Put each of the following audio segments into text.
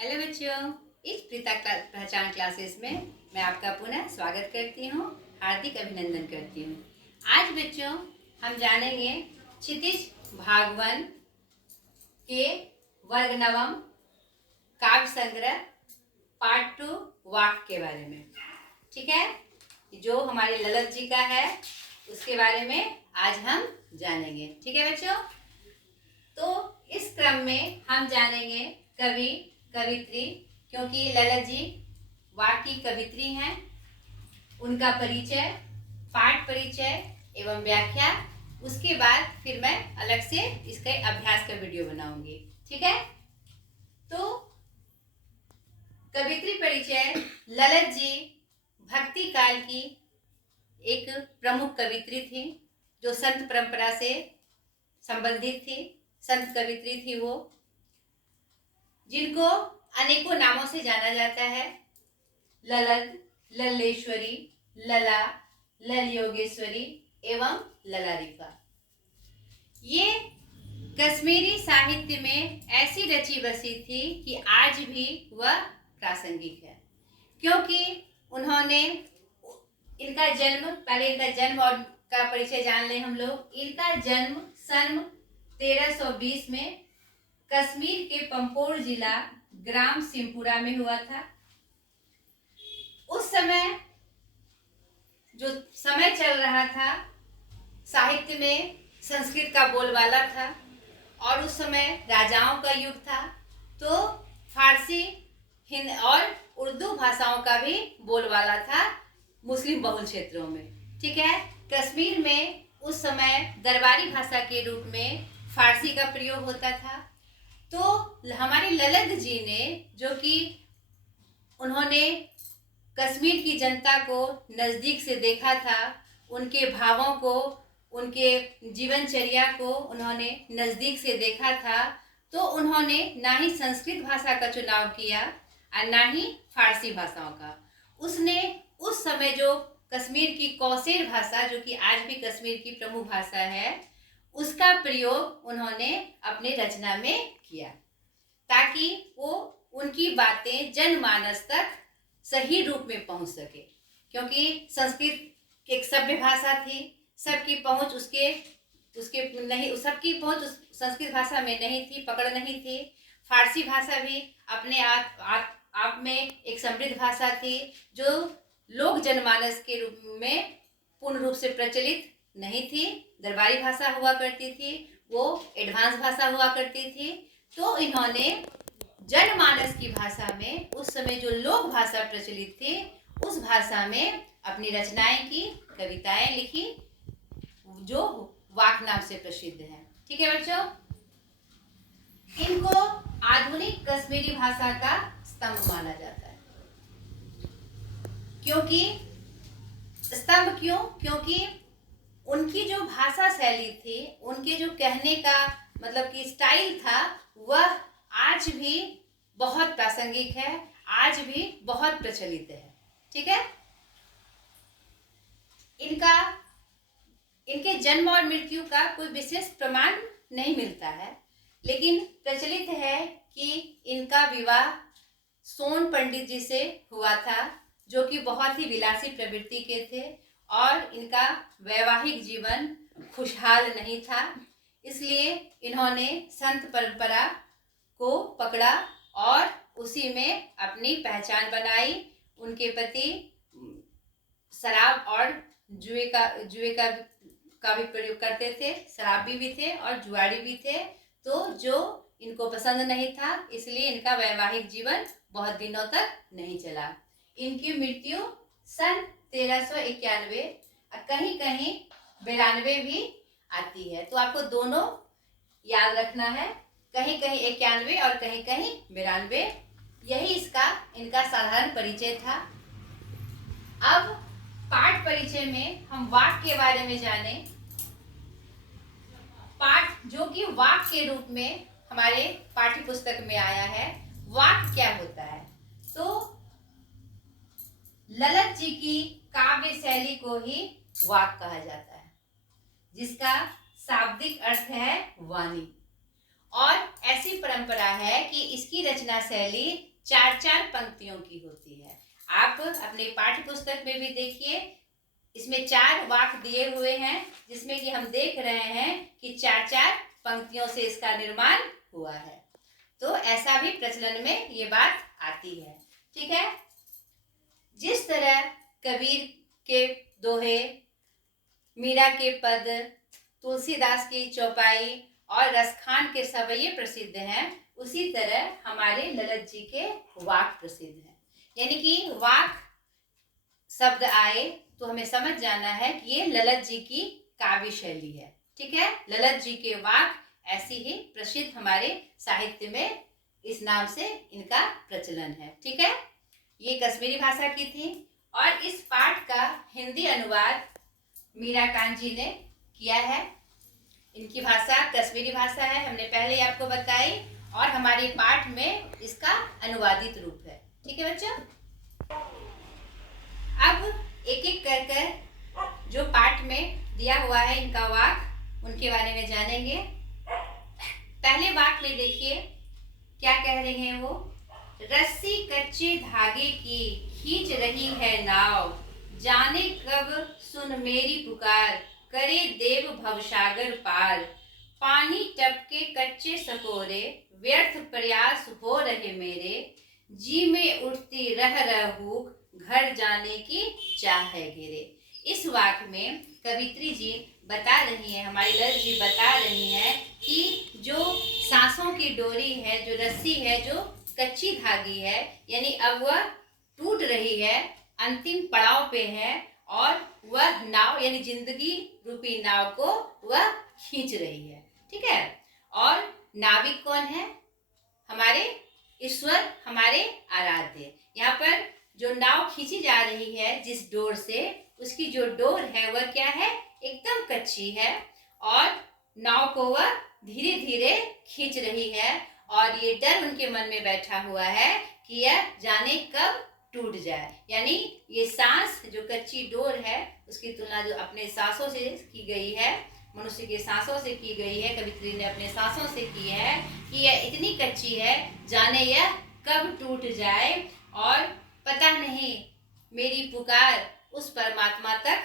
Hello बच्चों, इस प्रीता पहचान क्लासेस में मैं आपका पुनः स्वागत करती हूँ, हार्दिक अभिनंदन करती हूँ। आज बच्चों हम जानेंगे क्षितिज भागवन के वर्ग नवम काव्य संग्रह पार्ट 2 वाक के बारे में। ठीक है, जो हमारे ललित जी का है उसके बारे में आज हम जानेंगे। ठीक है बच्चों, तो इस क्रम में हम जानेंगे कवि कवित्री, क्योंकि ललित जी वाक की कवित्री हैं, उनका परिचय, पाठ परिचय एवं व्याख्या। उसके बाद फिर मैं अलग से इसके अभ्यास का वीडियो बनाऊंगी। ठीक है, तो कवित्री परिचय। ललित जी भक्ति काल की एक प्रमुख कवित्री थी, जो संत परंपरा से संबंधित थी, संत कवित्री थी वो, जिनको अनेकों नामों से जाना जाता है। ललित, लल्लेश्वरी, लला, लल योगेश्वरी एवं ललारिका। ये कश्मीरी साहित्य में ऐसी रची बसी थी कि आज भी वह प्रासंगिक है, क्योंकि उन्होंने इनका जन्म, पहले इनका जन्म और का परिचय जान लें हम लोग। इनका जन्म सन 1320 में कश्मीर के पंपोर जिला ग्राम सिंहपुरा में हुआ था। उस समय जो समय चल रहा था, साहित्य में संस्कृत का बोलबाला था और उस समय राजाओं का युग था, तो फारसी, हिंदी और उर्दू भाषाओं का भी बोलबाला था मुस्लिम बहुल क्षेत्रों में। ठीक है, कश्मीर में उस समय दरबारी भाषा के रूप में फारसी का प्रयोग होता था। तो हमारे ललित जी ने, जो कि उन्होंने कश्मीर की जनता को नज़दीक से देखा था, उनके भावों को, उनके जीवनचर्या को उन्होंने नज़दीक से देखा था, तो उन्होंने ना ही संस्कृत भाषा का चुनाव किया और ना ही फारसी भाषाओं का। उसने उस समय जो कश्मीर की कौशेर भाषा, जो कि आज भी कश्मीर की प्रमुख भाषा है, उसका प्रयोग उन्होंने अपने रचना में किया, ताकि वो उनकी बातें जनमानस तक सही रूप में पहुंच सके। क्योंकि संस्कृत एक सभ्य भाषा थी, सबकी पहुंच उसके नहीं, सबकी पहुंच संस्कृत भाषा में नहीं थी, पकड़ नहीं थी। फारसी भाषा भी अपने आप में एक समृद्ध भाषा थी, जो लोक जनमानस के रूप में पूर्ण रूप से प्रचलित नहीं थी। दरबारी भाषा हुआ करती थी, वो एडवांस भाषा हुआ करती थी। तो इन्होंने जनमानस की भाषा में, उस समय जो लोक भाषा प्रचलित थी, उस भाषा में अपनी रचनाएं की, कविताएं लिखी, जो वाक नाम से प्रसिद्ध है। ठीक है बच्चों, इनको आधुनिक कश्मीरी भाषा का स्तंभ माना जाता है। स्तंभ क्यों? क्योंकि उनकी जो भाषा शैली थी, उनके जो कहने का मतलब कि स्टाइल था, वह आज भी बहुत प्रासंगिक है, आज भी बहुत प्रचलित है। ठीक है, इनके जन्म और मृत्यु का कोई विशेष प्रमाण नहीं मिलता है, लेकिन प्रचलित है कि इनका विवाह सोन पंडित जी से हुआ था, जो कि बहुत ही विलासी प्रवृत्ति के थे, और इनका वैवाहिक जीवन खुशहाल नहीं था। इसलिए इन्होंने संत परंपरा को पकड़ा और उसी में अपनी पहचान बनाई। उनके पति शराब और जुए का भी प्रयोग करते थे, शराबी भी थे और जुआरी भी थे, तो जो इनको पसंद नहीं था, इसलिए इनका वैवाहिक जीवन बहुत दिनों तक नहीं चला। इनकी मृत्यु सन 1391, कहीं कहीं 92 भी आती है। तो आपको दोनों याद रखना है, कहीं कहीं 91 और कहीं कहीं 92। यही इनका साधारण परिचय था। अब पाठ परिचय में हम वाक के बारे में जाने। पाठ, जो कि वाक के रूप में हमारे पाठ्य पुस्तक में आया है। वाक क्या होता है? तो ललित जी की काव्य शैली को ही वाक कहा जाता है, जिसका शाब्दिक अर्थ है वाणी। और ऐसी परंपरा है कि इसकी रचना शैली 4-4 पंक्तियों की होती है। आप अपने पाठ्य पुस्तक में भी देखिए, इसमें 4 वाक्य दिए हुए हैं, जिसमें कि हम देख रहे हैं कि 4-4 पंक्तियों से इसका निर्माण हुआ है। तो ऐसा भी प्रचलन में ये बात आती है। ठीक है। जिस तरह कबीर के दोहे, मीरा के पद, तुलसीदास की चौपाई और रसखान के सवैये प्रसिद्ध हैं, उसी तरह हमारे ललित जी के वाक प्रसिद्ध हैं। यानी कि वाक शब्द आए तो हमें समझ जाना है कि ये ललित जी की काव्य शैली है। ठीक है। ललित जी के वाक ऐसी ही प्रसिद्ध हमारे साहित्य में इस नाम से इनका प्रचलन है। ठीक है। ये कश्मीरी भाषा की थी और इस पाठ का हिंदी अनुवाद मीरा कांत जी ने किया है। इनकी भाषा कश्मीरी भाषा है, हमने पहले ही आपको बताई, और हमारे पाठ में इसका अनुवादित रूप है। ठीक है बच्चों। अब एक एक कर कर जो पाठ में दिया हुआ है इनका वाक, उनके बारे में जानेंगे। पहले वाक में देखिए क्या कह रहे हैं वो। रस्सी कच्चे धागे की खींच रही है नाव, जाने कब सुन मेरी पुकार, करे देव भवसागर पार। पानी टपके कच्चे सकोरे, व्यर्थ प्रयास हो रहे मेरे, जी में उठती रह रहूक, घर जाने की चाह है गिरे। इस वाक्य में कवित्री जी बता रही है, हमारी ललित जी बता रही है कि जो सांसों की डोरी है, जो रस्सी है, जो कच्ची धागी है, यानी अब वह टूट रही है, अंतिम पड़ाव पे है, और वह नाव यानी जिंदगी रूपी नाव को वह खींच रही है। ठीक है। और नाविक कौन है? हमारे ईश्वर, हमारे आराध्य। यहाँ पर जो नाव खींची जा रही है जिस डोर से, उसकी जो डोर है वह क्या है? एकदम कच्ची है, और नाव को वह धीरे धीरे खींच रही है, और ये डर उनके मन में बैठा हुआ है कि यह जाने कब टूट जाए। यानी ये सांस जो कच्ची डोर है, उसकी तुलना जो अपने सांसों से की गई है, मनुष्य के सांसों से की गई है, कवित्री ने अपने सांसों से की है कि यह इतनी कच्ची है, जाने यह कब टूट जाए, और पता नहीं मेरी पुकार उस परमात्मा तक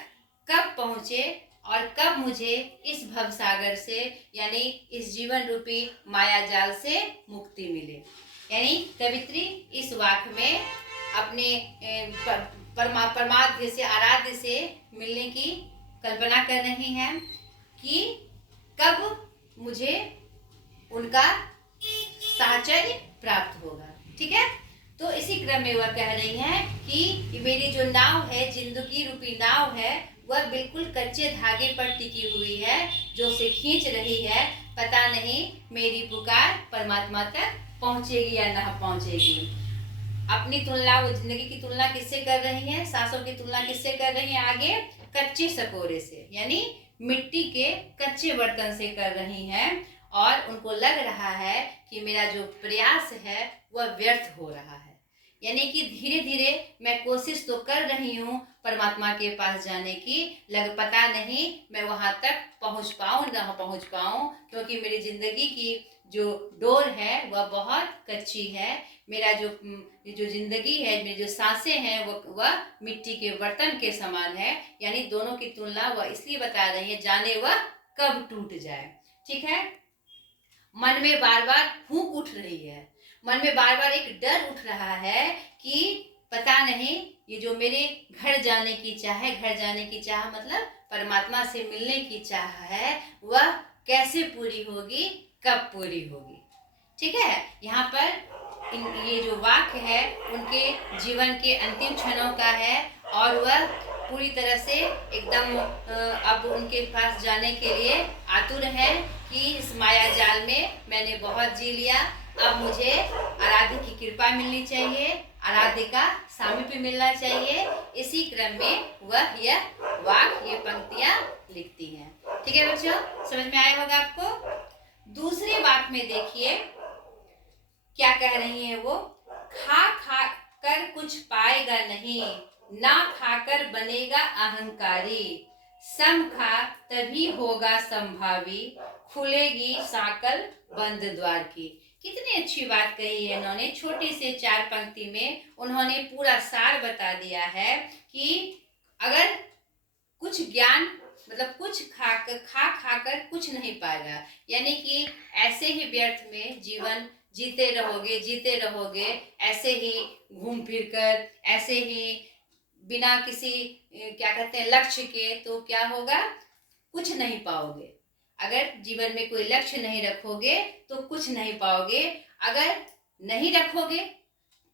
कब पहुँचे, और कब मुझे इस भवसागर से यानी इस जीवन रूपी माया जाल से मुक्ति मिले। यानी कवित्री इस वाक्य में अपने परमाध्य से, आराध्य से मिलने की कल्पना कर रही हैं कि कब मुझे उनका साहचर्य प्राप्त होगा। ठीक है। तो इसी क्रम में वह कह रही हैं कि मेरी जो नाव है, जिंदगी रूपी नाव है, वह बिल्कुल कच्चे धागे पर टिकी हुई है, जो उसे खींच रही है। पता नहीं मेरी पुकार परमात्मा तक पहुंचेगी या ना पहुंचेगी। अपनी तुलना, वो जिंदगी की तुलना किससे कर रही हैं? सांसों की तुलना किससे कर रही हैं? आगे कच्चे सकोरे से, यानी मिट्टी के कच्चे बर्तन से कर रही हैं, और उनको लग रहा है कि मेरा जो प्रयास है वह व्यर्थ हो रहा है। यानी कि धीरे धीरे मैं कोशिश तो कर रही हूँ परमात्मा के पास जाने की, पता नहीं मैं वहाँ तक पहुँच पाऊँ ना पहुँच पाऊँ, क्योंकि मेरी जिंदगी की जो डोर है वह बहुत कच्ची है। मेरा जो जिंदगी है, मेरी जो सांसें हैं वह मिट्टी के बर्तन के समान है। यानी दोनों की तुलना वह इसलिए बता रही है, जाने वह कब टूट जाए। ठीक है। मन में बार बार फूंक उठ रही है, मन में बार बार एक डर उठ रहा है कि पता नहीं ये जो मेरे घर जाने की चाह है, घर जाने की चाह मतलब परमात्मा से मिलने की चाह है, वह कैसे पूरी होगी, कब पूरी होगी। ठीक है। यहाँ पर ये जो वाक्य है उनके जीवन के अंतिम क्षणों का है, और वह पूरी तरह से एकदम अब उनके पास जाने के लिए आतुर है कि इस माया जाल में मैंने बहुत जी लिया, अब मुझे आराध्य की कृपा मिलनी चाहिए, आराध्य का सामीप्य मिलना चाहिए। इसी क्रम में वह यह वाक्य, ये पंक्तियां लिखती हैं। ठीक है बच्चों, समझ में आया होगा आपको। दूसरे वाक्य में देखिए क्या कह रही है वो। खा खा कर कुछ पाएगा नहीं, ना खाकर बनेगा अहंकारी, सम खा तभी होगा संभावी, खुलेगी साकल बंद द्वार की। कितनी अच्छी बात कही है इन्होंने। छोटी से 4 पंक्ति में उन्होंने पूरा सार बता दिया है कि अगर कुछ ज्ञान मतलब कुछ खाकर कुछ नहीं पाएगा, यानी कि ऐसे ही व्यर्थ में जीवन जीते रहोगे ऐसे ही घूम फिर कर, ऐसे ही बिना किसी क्या कहते हैं लक्ष्य के, तो क्या होगा, कुछ नहीं पाओगे। अगर जीवन में कोई लक्ष्य नहीं रखोगे तो कुछ नहीं पाओगे। अगर नहीं रखोगे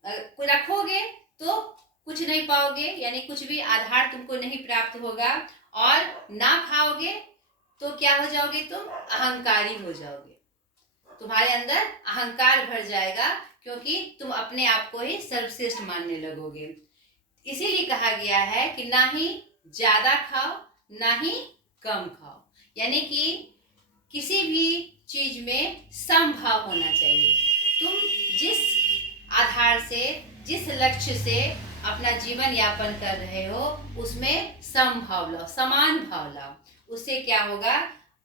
कोई रखोगे तो कुछ नहीं पाओगे, यानी कुछ भी आधार तुमको नहीं प्राप्त होगा। और ना खाओगे तो क्या हो जाओगे, तुम अहंकारी हो जाओगे, तुम्हारे अंदर अहंकार भर जाएगा, क्योंकि तुम अपने आप को ही सर्वश्रेष्ठ मानने लगोगे। इसीलिए कहा गया है कि ना ही ज्यादा खाओ ना ही कम खाओ, यानी कि किसी भी चीज में समभाव होना चाहिए। तुम जिस आधार से, जिस लक्ष्य से अपना जीवन यापन कर रहे हो उसमें समभाव लाओ, समान भाव लाओ। उससे क्या होगा,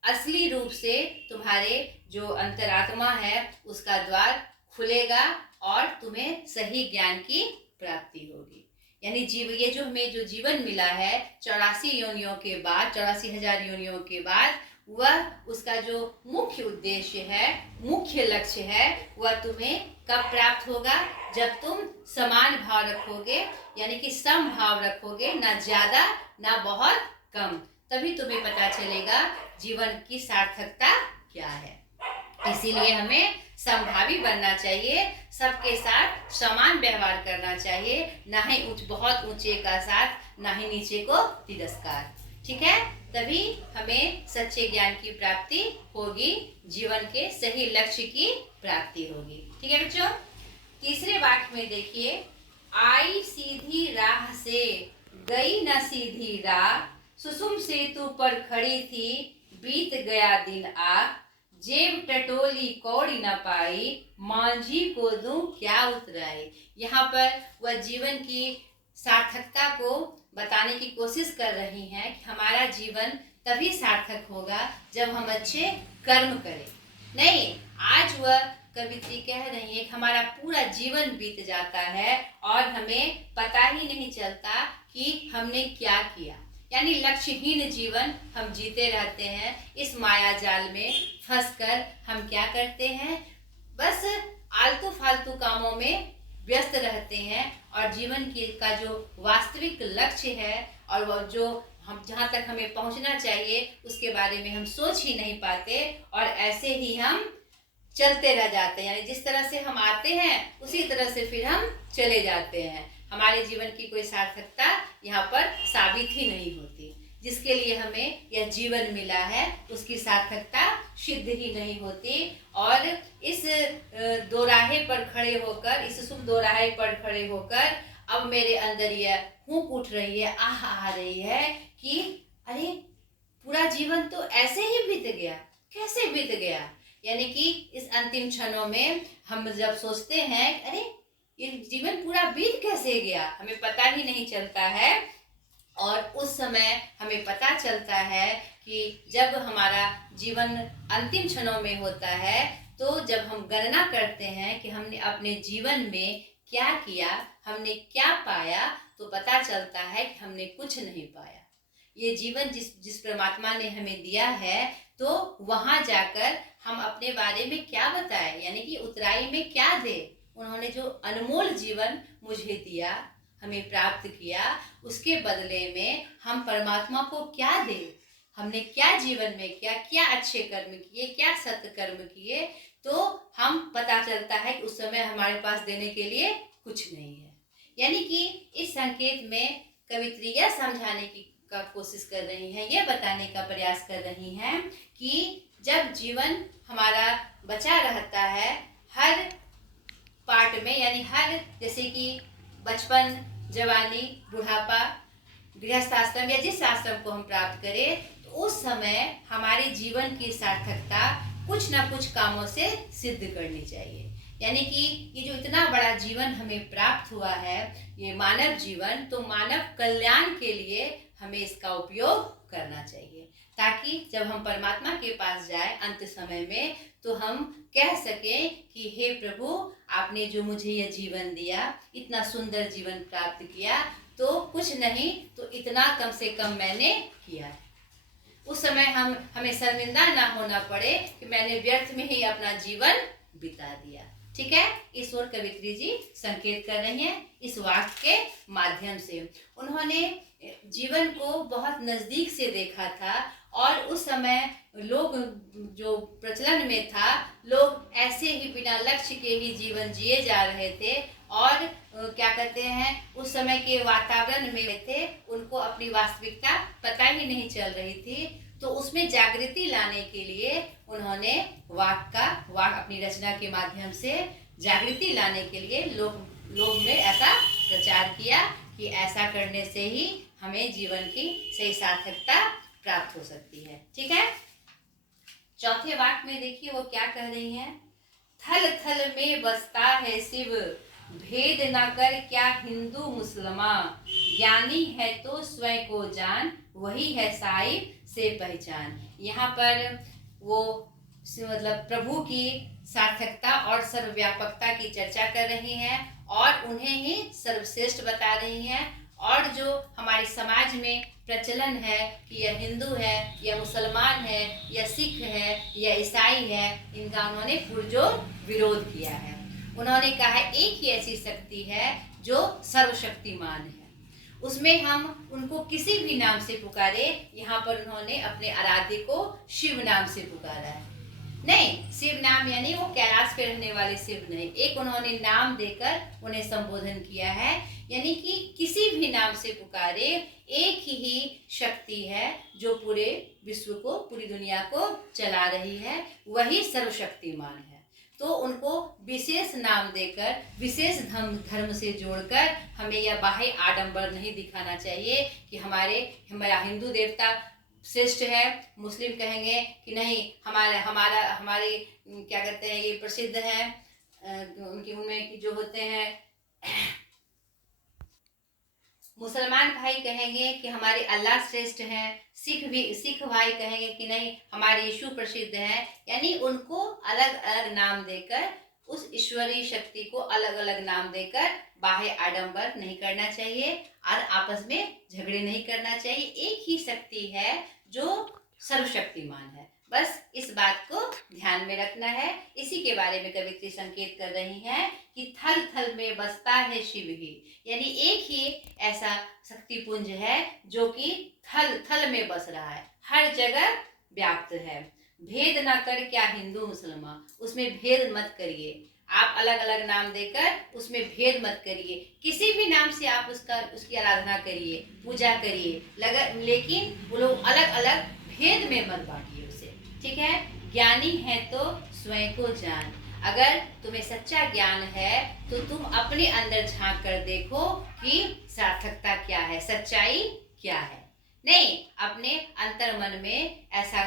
असली रूप से तुम्हारे जो अंतरात्मा है उसका द्वार खुलेगा और तुम्हें सही ज्ञान की प्राप्ति होगी। यानी ये जो हमें जो जीवन मिला है 84 योनियों के बाद, 84,000 योनियों के बाद, वह उसका जो मुख्य उद्देश्य है, मुख्य लक्ष्य है, वह तुम्हें कब प्राप्त होगा, जब तुम समान भाव रखोगे, यानी कि सम भाव रखोगे, ना ज्यादा ना बहुत कम। तभी तुम्हें पता चलेगा जीवन की सार्थकता क्या है। इसीलिए हमें समभावी बनना चाहिए, सबके साथ समान व्यवहार करना चाहिए, ना ही बहुत ऊंचे का साथ, ना ही नीचे को तिरस्कार। ठीक है, तभी हमें सच्चे ज्ञान की प्राप्ति होगी, जीवन के सही लक्ष्य की प्राप्ति होगी। ठीक है बच्चों, तीसरे वाक्य में देखिए, आई सीधी राह से गई न सीधी राह, सुसुम सेतु पर खड़ी थी बीत गया दिन आ, जेब टटोली कौड़ी न पाई, मांझी को दूं क्या उतराई। यहाँ पर वह जीवन की सार्थकता को बताने की कोशिश कर रही हैं कि हमारा जीवन तभी सार्थक होगा जब हम अच्छे कर्म करें। नहीं, आज वह कवित्री कह रही है कि हमारा पूरा जीवन बीत जाता है और हमें पता ही नहीं चलता कि हमने क्या किया, यानी लक्ष्यहीन जीवन हम जीते रहते हैं। इस माया जाल में फंसकर हम क्या करते हैं, बस आलतू फालतू कामों में व्यस्त रहते हैं और जीवन की का जो वास्तविक लक्ष्य है और वह जो हम जहाँ तक हमें पहुँचना चाहिए उसके बारे में हम सोच ही नहीं पाते, और ऐसे ही हम चलते रह जाते हैं। यानी जिस तरह से हम आते हैं उसी तरह से फिर हम चले जाते हैं। हमारे जीवन की कोई सार्थकता यहाँ पर साबित ही नहीं होती। जिसके लिए हमें यह जीवन मिला है उसकी सार्थकता सिद्ध ही नहीं होती। और इस दोराहे पर खड़े होकर, इस शुभ दोराहे पर खड़े होकर अब मेरे अंदर यह फूंक उठ रही है, आह आ रही है कि अरे पूरा जीवन तो ऐसे ही बीत गया, कैसे बीत गया। यानी कि इस अंतिम क्षणों में हम जब सोचते हैं अरे ये जीवन पूरा बीत कैसे गया, हमें पता ही नहीं चलता है। और उस समय हमें पता चलता है कि जब हमारा जीवन अंतिम क्षणों में होता है, तो जब हम गणना करते हैं कि हमने अपने जीवन में क्या किया, हमने क्या पाया, तो पता चलता है कि हमने कुछ नहीं पाया। ये जीवन जिस परमात्मा ने हमें दिया है, तो वहां जाकर हम अपने बारे में क्या बताएं, यानी कि उतराई में क्या दे। उन्होंने जो अनमोल जीवन मुझे दिया, हमें प्राप्त किया, उसके बदले में हम परमात्मा को क्या दे, हमने क्या जीवन में किया, क्या अच्छे कर्म किए, क्या सत्य कर्म किए, तो हम पता चलता है कि उस समय हमारे पास देने के लिए कुछ नहीं है। यानी कि इस संकेत में कवित्री यह समझाने की कोशिश कर रही हैं, यह बताने का प्रयास कर रही हैं कि जब जीवन हमारा बचा रहता है हर पार्ट में, यानी हर जैसे कि बचपन, जवानी, बुढ़ापा, गृहस्थ आश्रम या जिस आश्रम को हम प्राप्त करें, तो उस समय हमारे जीवन की सार्थकता कुछ ना कुछ कामों से सिद्ध करनी चाहिए। यानी कि ये जो इतना बड़ा जीवन हमें प्राप्त हुआ है, ये मानव जीवन, तो मानव कल्याण के लिए हमें इसका उपयोग करना चाहिए, ताकि जब हम परमात्मा के पास जाए अंत समय में तो हम कह सकें कि हे प्रभु, आपने जो मुझे यह जीवन दिया, इतना सुंदर जीवन प्राप्त किया, तो कुछ नहीं तो इतना कम से कम मैंने किया है। उस समय हमें शर्मिंदा ना होना पड़े कि मैंने व्यर्थ में ही अपना जीवन बिता दिया। ठीक है, इस ओर कवित्री जी संकेत कर रही हैं इस वाक्य के माध्यम से। उन्होंने जीवन को बहुत नजदीक से देखा था और उस समय लोग जो प्रचलन में था, लोग ऐसे ही बिना लक्ष्य के ही जीवन जिए जा रहे थे और क्या कहते हैं, उस समय के वातावरण में थे, उनको अपनी वास्तविकता पता ही नहीं चल रही थी। तो उसमें जागृति लाने के लिए उन्होंने वाक अपनी रचना के माध्यम से जागृति लाने के लिए लोग में ऐसा प्रचार किया कि ऐसा करने से ही हमें जीवन की सही सार्थकता प्राप्त हो सकती है। ठीक है, चौथे वाक्य में देखिए वो क्या कह रही हैं। थल थल में बसता है शिव, भेद न कर क्या हिंदू मुसलमान, ज्ञानी है तो स्वयं को जान, वही है साहिब से पहचान। यहाँ पर वो मतलब प्रभु की सार्थकता और सर्वव्यापकता की चर्चा कर रही हैं और उन्हें ही सर्वश्रेष्ठ बता रही हैं। और जो हमारे समाज में प्रचलन है कि यह हिंदू है या मुसलमान है या सिख है या ईसाई है, इनका उन्होंने पुरजोर विरोध किया है। उन्होंने कहा एक ही ऐसी शक्ति है जो सर्वशक्तिमान है, उसमें हम उनको किसी भी नाम से पुकारे। यहाँ पर उन्होंने अपने आराध्य को शिव नाम से पुकारा है। नहीं, शिव नाम यानी वो कैलाश पे रहने वाले शिव नहीं, एक उन्होंने नाम देकर उन्हें संबोधन किया है, यानी कि किसी भी नाम से पुकारे, एक ही शक्ति है जो पूरे विश्व को, पूरी दुनिया को चला रही है, वही सर्वशक्तिमान है। तो उनको विशेष नाम देकर, विशेष धर्म से जोड़कर हमें यह बाह्य आडंबर नहीं दिखाना चाहिए कि हमारा हिंदू देवता श्रेष्ठ है, मुस्लिम कहेंगे कि नहीं हमारे क्या कहते हैं, ये प्रसिद्ध है उनमें जो होते हैं मुसलमान भाई कहेंगे कि हमारे अल्लाह श्रेष्ठ हैं, सिख भाई कहेंगे कि नहीं हमारे यीशु प्रसिद्ध है। यानी उनको अलग अलग नाम देकर, उस ईश्वरीय शक्ति को अलग अलग नाम देकर बाह्य आडंबर नहीं करना चाहिए और आपस में झगड़े नहीं करना चाहिए। एक ही शक्ति है जो सर्वशक्तिमान है, बस इस बात को ध्यान में रखना है। इसी के बारे में कवित्री संकेत कर रही हैं कि थल थल में बसता है शिव ही, यानी एक ही ऐसा शक्तिपुंज है जो कि थल थल में बस रहा है, हर जगह व्याप्त है। भेद ना कर क्या हिंदू मुसलमान, उसमें भेद मत करिए, आप अलग अलग नाम देकर उसमें भेद मत करिए। किसी भी नाम से आप उसकी आराधना करिए, पूजा करिए, लेकिन वो लोग अलग अलग भेद में मत बांटिए उसे। ठीक है, ज्ञानी है तो स्वयं को जान। अगर तुम्हें सच्चा ज्ञान है तो तुम अपने अंदर झांक कर देखो कि सार्थकता क्या है, सच्चाई क्या है। नहीं, अपने अंतर मन में ऐसा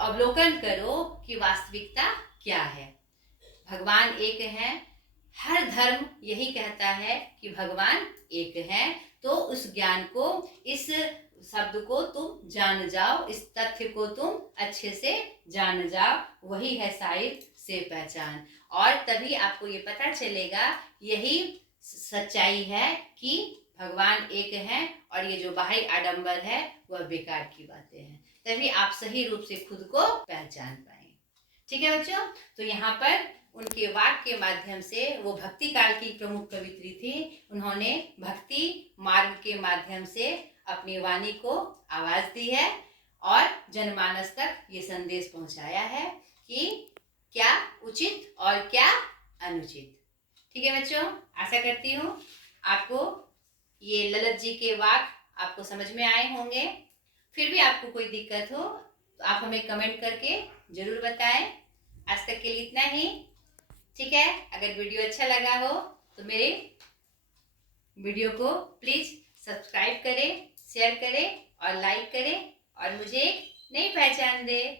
अवलोकन करो कि वास्तविकता क्या है। भगवान एक है, हर धर्म यही कहता है कि भगवान एक है। तो उस ज्ञान को, इस शब्द को तुम जान जाओ, इस तथ्य को तुम अच्छे से जान जाओ, वही है साहिब से पहचान। और तभी आपको ये पता चलेगा, यही सच्चाई है कि भगवान एक है और ये जो बाह्य आडंबर है वह बेकार की बातें हैं। तभी आप सही रूप से खुद को पहचान पाएंगे। ठीक है बच्चों, तो यहाँ पर उनके वाक्य के माध्यम से, वो भक्ति काल की प्रमुख कवित्री थी, उन्होंने भक्ति मार्ग के माध्यम से अपनी वाणी को आवाज दी है और जनमानस तक ये संदेश पहुंचाया है कि क्या उचित और क्या अनुचित। ठीक है बच्चों, आशा करती हूँ आपको ये ललित जी के वाक्य आपको समझ में आए होंगे। फिर भी आपको कोई दिक्कत हो तो आप हमें कमेंट करके जरूर बताएं। आज तक के लिए इतना ही। ठीक है, अगर वीडियो अच्छा लगा हो तो मेरे वीडियो को प्लीज सब्सक्राइब करें, शेयर करें और लाइक करें और मुझे एक नई पहचान दें।